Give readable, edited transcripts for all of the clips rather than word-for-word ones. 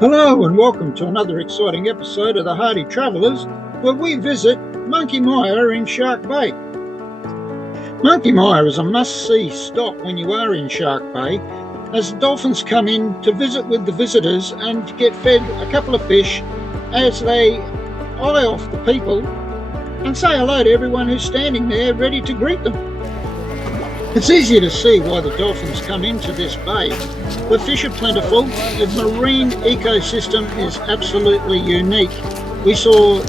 Hello and welcome to another exciting episode of the Hardy Travellers, where we visit Monkey Mire in Shark Bay. Monkey Mire is a must-see stop when you are in Shark Bay, as the dolphins come in to visit with the visitors and get fed a couple of fish as they eye off the people and say hello to everyone who's standing there ready to greet them. It's easy to see why the dolphins come into this bay. The fish are plentiful, the marine ecosystem is absolutely unique. We saw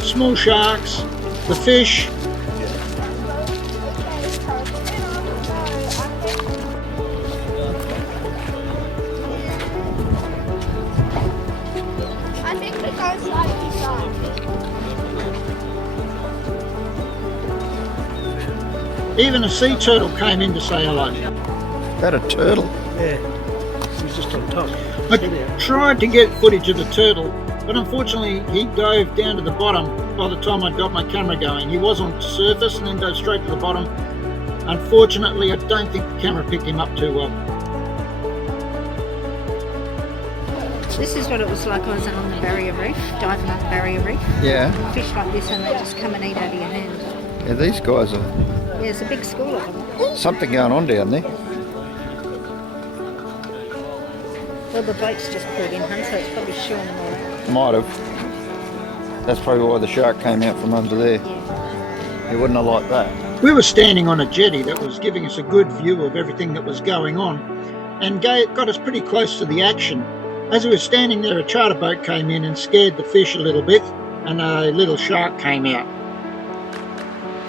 small sharks, the fish. I think we go slightly side. Even a sea turtle came in to say hello. Is that a turtle? Yeah, he's just on top. I tried to get footage of the turtle, but unfortunately he dove down to the bottom by the time I got my camera going. He was on the surface and then dove straight to the bottom. Unfortunately, I don't think the camera picked him up too well. This is what it was like. I was on the barrier reef, diving on the barrier reef. Yeah. Fish like this and they just come and eat out of your hand. Yeah, these guys are Yeah, there's a big school of them. something going on down there. Well, the boat's just pulled in, hun, so it's probably showing them all out. Might have. That's probably why the shark came out from under there. Yeah. He wouldn't have liked that. We were standing on a jetty that was giving us a good view of everything that was going on and got us pretty close to the action. As we were standing there, a charter boat came in and scared the fish a little bit, and a little shark came out.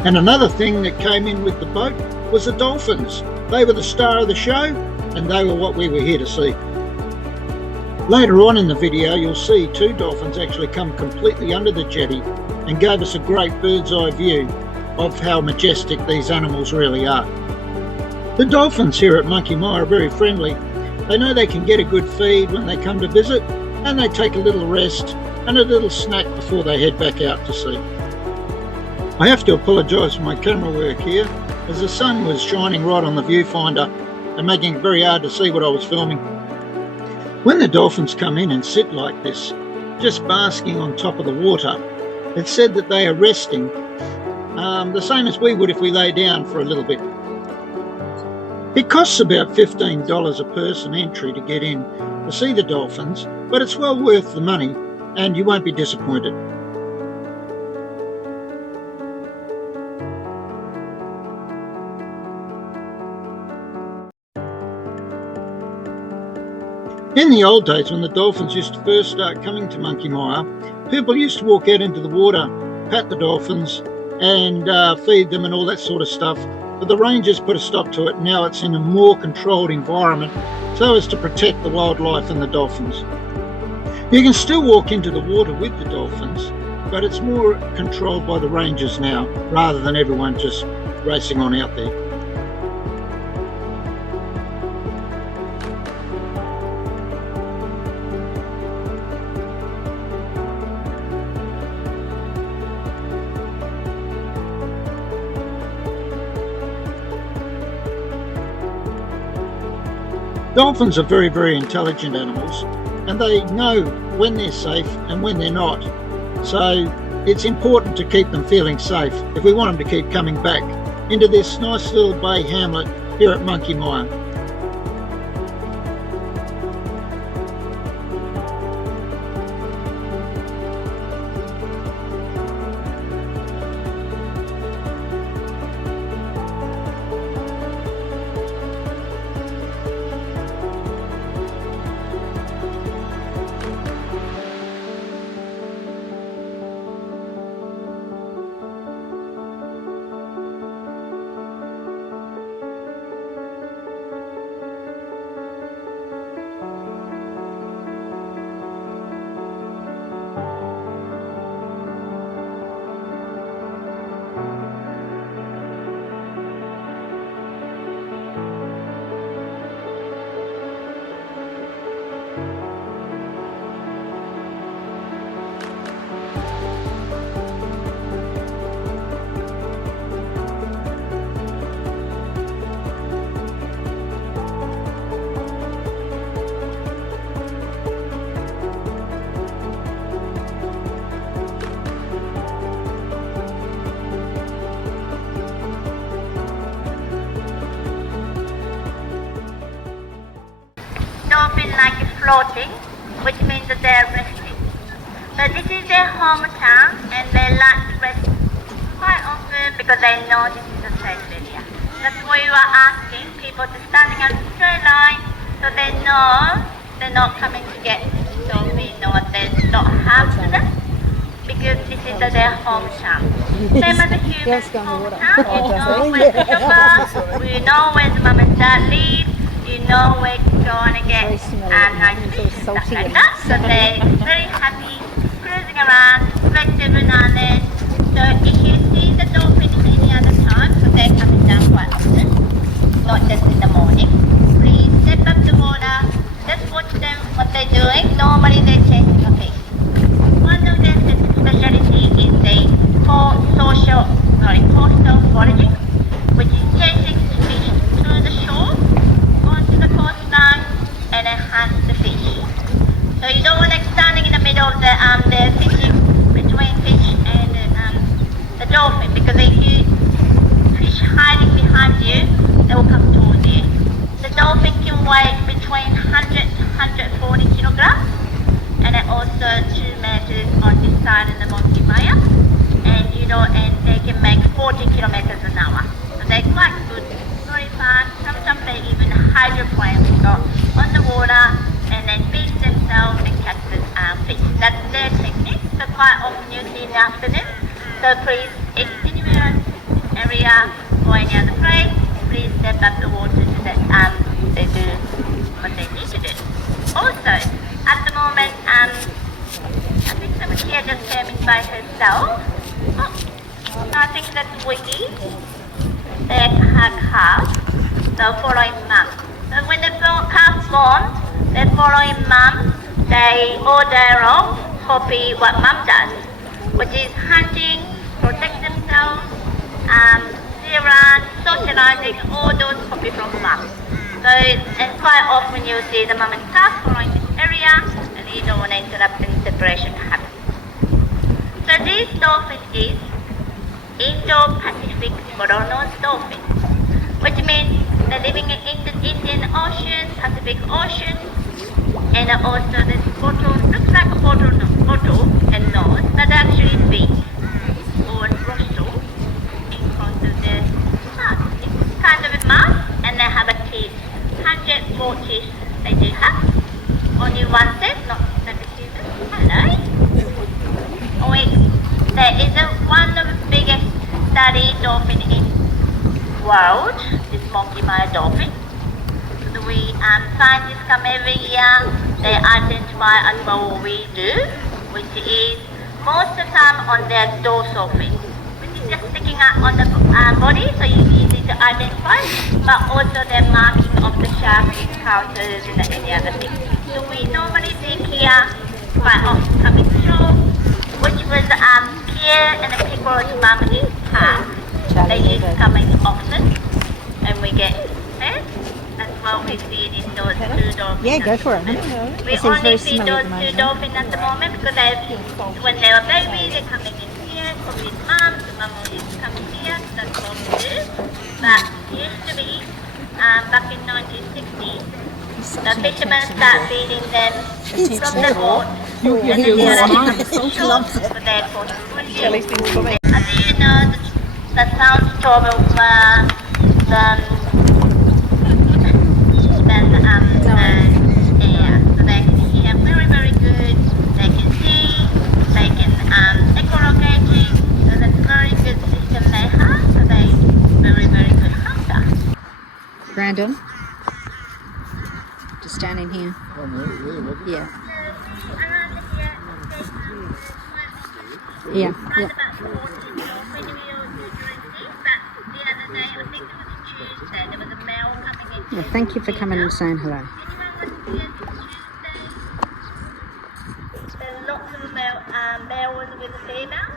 And another thing that came in with the boat was the dolphins. They were the star of the show, and they were what we were here to see. Later on in the video, you'll see two dolphins actually come completely under the jetty and gave us a great bird's eye view of how majestic these animals really are. The dolphins here at Monkey Mire are very friendly. They know they can get a good feed when they come to visit, and they take a little rest and a little snack before they head back out to sea. I have to apologise for my camera work here, as the sun was shining right on the viewfinder and making it very hard to see what I was filming. When the dolphins come in and sit like this, just basking on top of the water, it's said that they are resting, the same as we would if we lay down for a little bit. It costs about $15 a person entry to get in to see the dolphins, but it's well worth the money and you won't be disappointed. In the old days, when the dolphins used to first start coming to Monkey Mire, people used to walk out into the water, pat the dolphins and feed them and all that sort of stuff. But the rangers put a stop to it. Now it's in a more controlled environment so as to protect the wildlife and the dolphins. You can still walk into the water with the dolphins, but it's more controlled by the rangers now rather than everyone just racing on out there. Dolphins are very, very intelligent animals, and they know when they're safe and when they're not. So it's important to keep them feeling safe if we want them to keep coming back into this nice little bay hamlet here at Monkey Mire. like floating, which means that they're resting. So this is their hometown, and they like to rest quite often because they know this is a safe area. That's why you are asking people to standing on a straight line, so they know they're not coming to get dolphin or they don't harm to them, because this is their hometown. Same as a human hometown, you know where the shop, you know where the mum and dad live, you know where to go and get nice fish and stuff like that. So they're very happy cruising around, like every now and then. So if you see the dolphin any other time, so they're coming down quite often, not just in the morning, please step up the water, just watch them what they're doing. Normally they're chasing a fish. One of their specialty is they coastal foraging, which is chasing fish to the shore, onto the coastline, and then hunt the fish. So you don't want to standing in the middle of the fishing between fish and the dolphin, because if you fish hiding behind you, they will come towards you. The dolphin can weigh between 100 to 140 kilograms, and then also 2 meters on this side in the Monkey Maya, and they can make 40 kilometers an hour. So they're quite good, very fast. Sometimes they even hydroplane will go on the water and then beat themselves and catch the fish. That's their technique. So quite often you see in the afternoon. So please, if anywhere in this area or any other place, please step up the water so that they do what they need to do. Also, at the moment, I think someone here just came in by herself. Oh, I think that's Wiki. They're her calf. So following mum. So when the calf born, they're following mum. They all day long copy what mum does, which is hunting, protect themselves, see around, socializing, all those copy from mum. So, and quite often you see the mum and calf following this area, and you don't want to interrupt any separation happen. So this dolphin is Indo-Pacific bottlenose dolphin, which means they're living in the Indian Ocean, Pacific Ocean, and also this bottle looks like a bottle and nose, but actually beak or rostral in front of the mouth. It's kind of a mouth, and they have a teeth. 104 teeth they do have. Only one set, not 77. Hello. Oh wait, there is one of the biggest studied dolphin in world, this Monkey Maya dolphin. Scientists come every year, they identify as well what we do, which is most of the time on their dorsal fin, which is just sticking out on the body, so it's easy to identify, but also their marking of the shark encounters and any other thing. So we normally see here quite often coming through, which was Pierre and the Piccolo's mum is calf. They use coming often, and we get fed. That's what we feed in those two dolphins. Yeah, go for it. We only feed those two dolphins at the moment because when they were babies, they're coming in here, probably mum, the mum is coming here, so that's what we do. But it used to be, back in 1960, the fishermen start feeding them from the boat, and then they're coming to the shore for their food. As you know, the soundstorm of air, so they can hear very, very good, they can see, they can echolocate, so that's a very good system they have, so they very, very good hunter. Brandon, just standing here. Yeah. Yeah. Yeah. Yeah, thank you for coming and saying hello. There's lots of males with the female,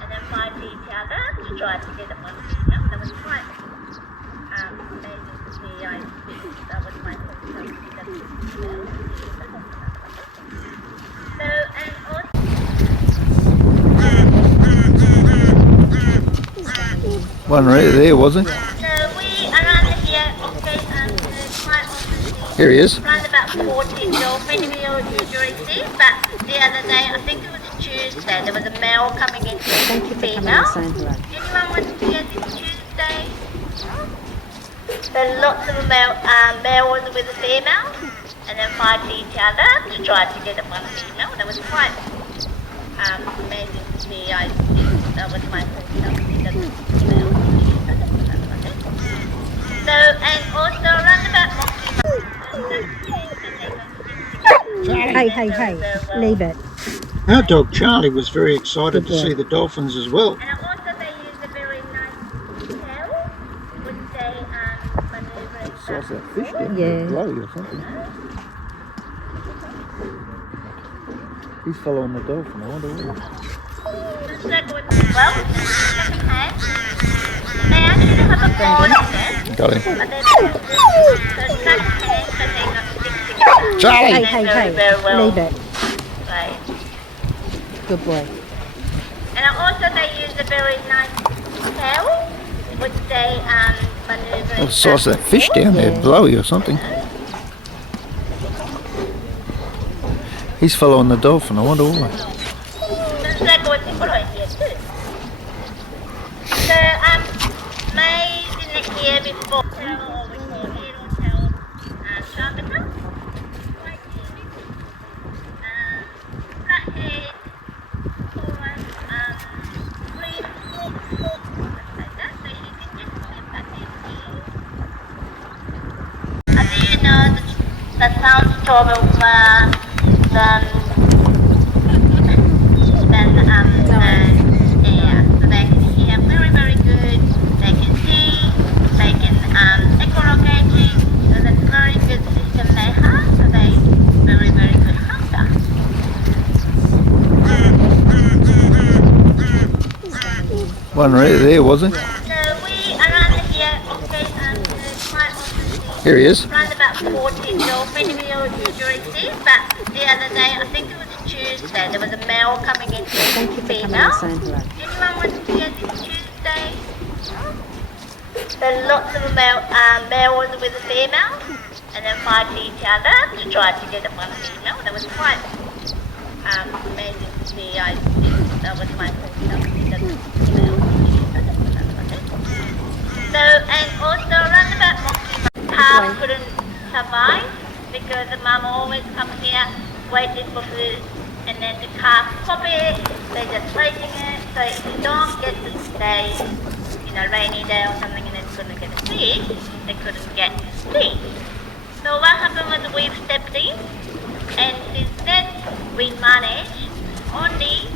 and then fight each other to try to get them one female. That was quite amazing to see. That was my first So, and also One right there, wasn't it? so we around here, okay, quite often Here he is. around about 14 dolphins we usually see, but the other day, I think it was Tuesday, there was a male coming in Thank you for coming female. and saying hello. Anyone want to see it this Tuesday? So lots of males with a female, and then fight each other to try to get one female. That was quite amazing to see. I think that was my first time seeing the female. So, and also around about Hey, leave it. Our dog Charlie was very excited Good to boy. see the dolphins as well. And also they use a very nice tail, which they maneuver. Size that fish down Yeah. there, blowy or something. He's following the dolphin, I wonder why. Well, second hand, they actually have a board in there, Got him. but they're so second hand, but they're not stick together. Charlie! Hey, Very well leave it. played. Good boy. And also they use a very nice tail, which they maneuver. Oh, the size of that fish down there, Yeah. blowy or something. He's following the dolphin, I wonder why. So, May didn't hear before. So, we call little tail trumpeter. Flathead, chorus, green, like that. So, you can just flip that in here. Do you know the sound of yeah, so they can hear very, very good. They can see, they can echolocate, so that's a very good system they have. So they very, very good hunter. One right there, was it? So we around here, okay, quite often see Here he is. around about 14 dolphins we usually see, but the other day, I think it was Tuesday, there was a male coming in Thank you for coming female. and saying hello. Anyone want to see it this Tuesday? There are lots of males with a female, and then fight each other to try to get one female. That was quite amazing to see. I think that was my first time seeing the female. So, and also around about monkey, calf couldn't survive because the mum always comes here waiting for food, and then the calf pop it, they're just waiting it, so if you don't get to stay, rainy day or something and it's gonna get a feed, they couldn't get feed. So what happened was we've stepped in, and since then we managed only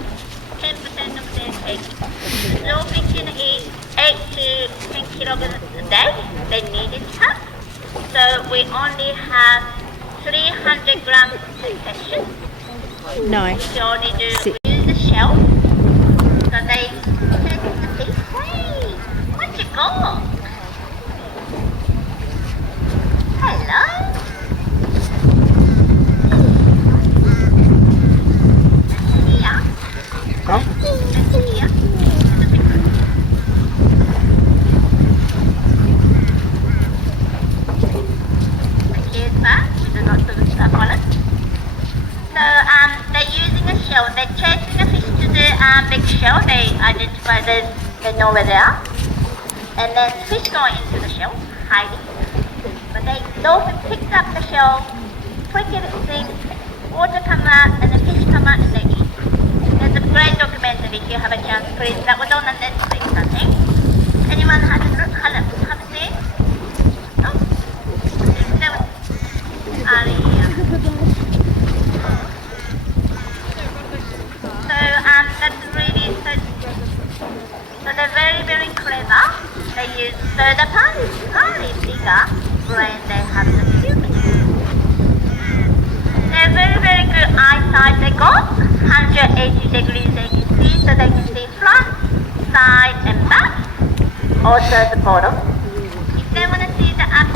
10% of their eggs. The dolphins can eat 8 to 10 kilograms a day, they need it up. So we only have 300 grams per session. No. We only use the shell. So they take the fish. Hey, where'd you go? Hello? Here. Here. Here's that. We do not put stuff on it. So they're using a shell. They're chasing a fish to the big shell. They identify that they know where they are. And then fish go into the shell, hiding. But the dolphin picks up the shell, quick it sinks, water come out, and the fish come out and they eat. There's a great documentary if you have a chance, please. That was on the Netflix, I think. Anyone haven't seen? No? That was that's really so they're very, very clever. They use soda pumps, slightly bigger brain they have than humans. They're very, very good eyesight. They got 180 degrees they can see, so they can see front, side and back, also the bottom. If they want to see the up,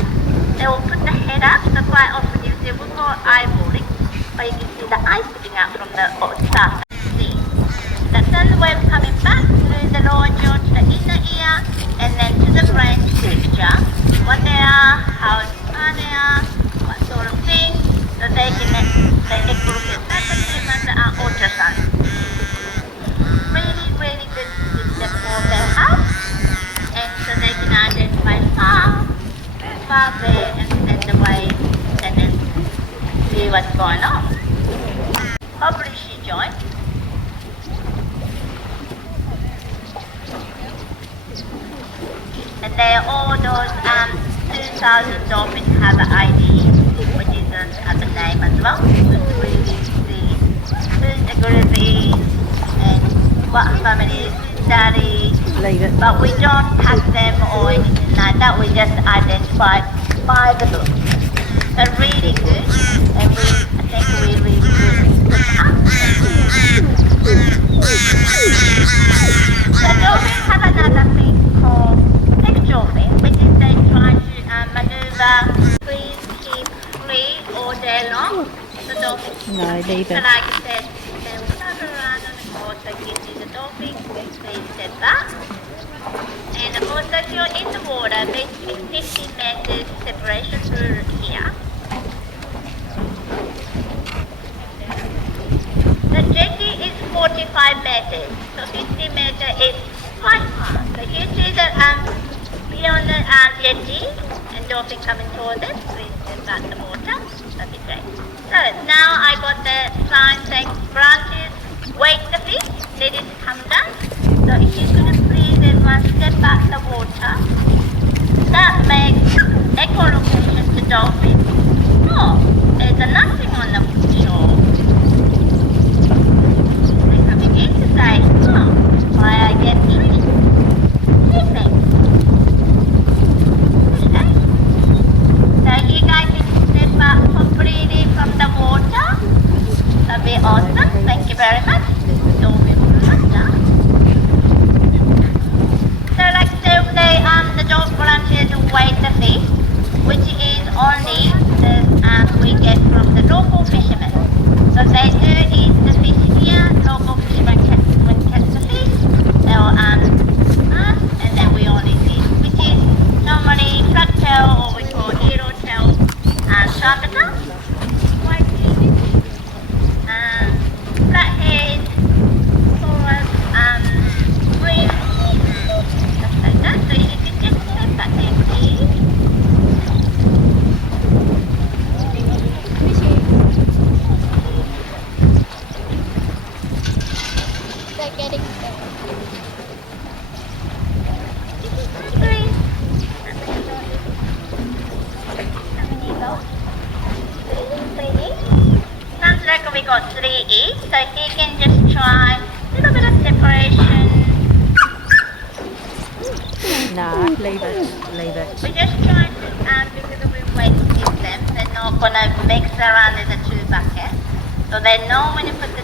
they will put the head up, so quite often you see what's called eyeballing, or you can see the eye sticking out from the start. See. The sun wave coming back through the lower jaw to the inner ear, and then to the brain to picture what they are, how far they are, what sort of thing, So they can they group it. That's the same as ultrasound. Really, really good system for their house. And so they can identify far away and send away and then see what's going on. Hopefully she joined. And they all those 2,000 dolphins have an ID, which is the name as well. It's really see who's the group and what family is daddy. Leave it. But we don't tag them or anything like that. We just identify by the look. They're really good, and I think we really good. The dolphins have another thing called dolphin, which is they try to maneuver, please keep free all day long. The dolphins, No, leave so it. like I said, they will travel around on the coast, so you see the dolphin, please step back. And also if you're in the water, there's 15 meters separation through here. The jetty is 45 meters, so 50 meters is quite far. So you see that beyond the jetty and dolphin coming towards us, please step back the water. That'd be great. So now I got the sign saying branches, wait the fish, let it come down. So if you could please everyone step back the water, that makes echolocation to dolphins. Oh, there's nothing on the shore. They're coming in to say, oh, why I get trees? Sleeping. So you guys can step up completely from the water. That'd be awesome. Thank you very much. So like the dog branches wait the fish, which is only we get from the local fishermen. So they do eat the fish here. Local fishermen catch the fish. They'll and then we only see, which is normally flat-tail or we call yellow-tail trumpeter, white-tailed, flat-head, taurus, green, just like that. So you can just step back there, please. They're getting sick. Green. How many go? Three. Sounds like we got 3 each, so he can just try a little bit of separation. Nah, leave it. Leave it. We just try to, because we wait to give them, they're not gonna mix around in the 2 buckets. So they know when you put the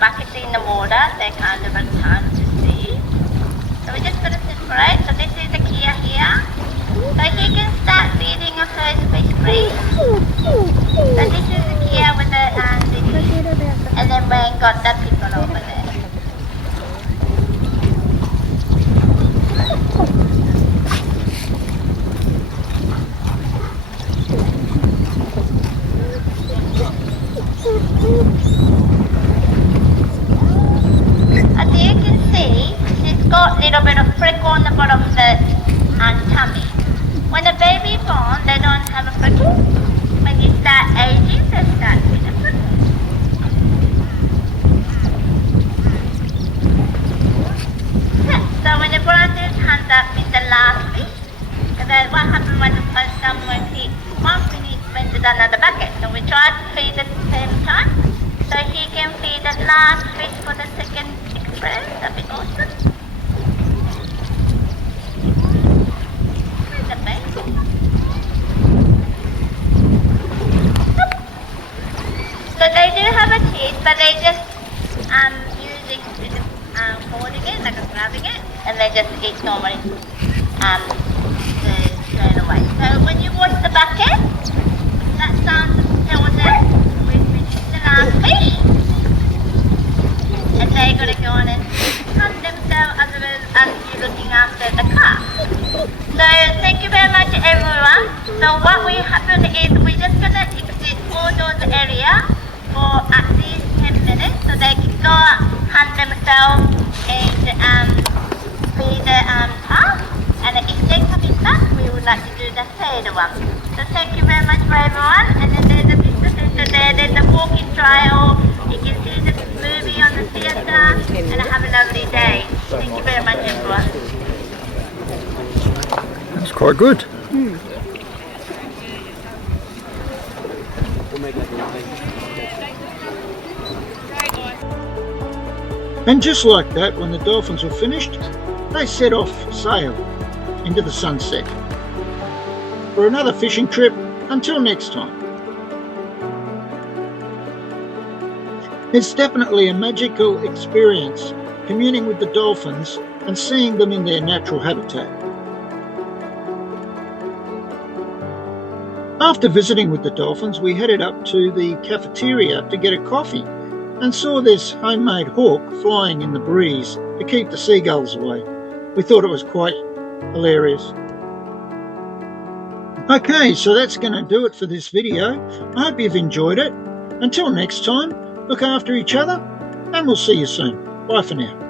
buckets in the water, they kind of return to see. So we just gotta separate. So this is the Kia here. So he can start feeding a first fish free. So this is the Kia with the and then we got the pickle over there. As you can see, she's got a little bit of prickle on the bottom of the tummy. When the baby born, they don't have a prickle. When you start aging, they start with a prickle. Yeah, so when the branches hand up with the last fish, and then what happens when the first someone feeds one fish went to another bucket? So we try to feed at the same time. So he can feed the last fish for the second express. That'd be awesome. Where's the baby? So they do have a teeth, but they just using holding it, like grabbing it, and they just eat normally. Straight away. So when you watch the bucket, that sound tells them we've finished the last fish, and they're gonna go on and hunt themselves as well as you looking after the car. So thank you very much everyone. So what will happen is we're just gonna exit outdoors area for at least 10 minutes so they can go hunt themselves and see the task. And if they're coming back, we would like to do the third one. So thank you very much for everyone. And then there's a business center there, there's a walking trail. You can see the movie on the theatre and have a lovely day. Thank you very much everyone. That's quite good. And just like that, when the dolphins were finished, they set off sail into the sunset for another fishing trip until next time. It's definitely a magical experience communing with the dolphins and seeing them in their natural habitat. After visiting with the dolphins, we headed up to the cafeteria to get a coffee and saw this homemade hawk flying in the breeze to keep the seagulls away. We thought it was quite hilarious. Okay, so that's going to do it for this video. I hope you've enjoyed it. Until next time, look after each other and we'll see you soon. Bye for now.